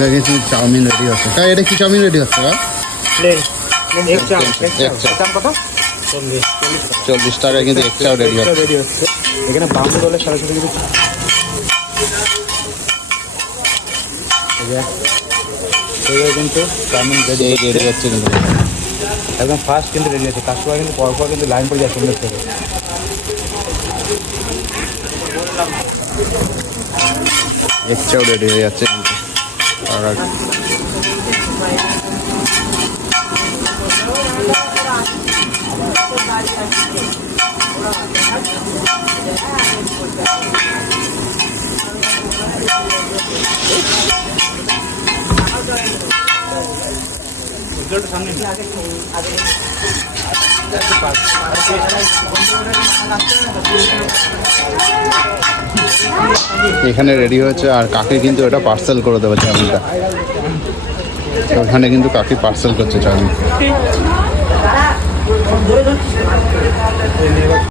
কিছু chowmein ready হচ্ছে। তাই এটা কি চাউমিন রেডি হচ্ছে? কত? 40 টাকায় কিন্তু এক চাউ রেডি হচ্ছে। এখানে বাম্বু রোলের সাথে সাথে কিন্তু কিন্তু চাউমিন রেডি হচ্ছে কিন্তু একদম ফাস্ট কিন্তু রেডি আছে। কাস্টমার কিন্তু পরপর কিন্তু লাইন পড়ে যায় সুন্দর থেকে। এক চাউ রেডি হয়ে যাচ্ছে কিন্তু। আর এখানে রেডি হয়েছে আর কাকি কিন্তু এটা পার্সেল করে দেবে চাউমিনটা। ওখানে কিন্তু কাকি পার্সেল করছে চাউমিন।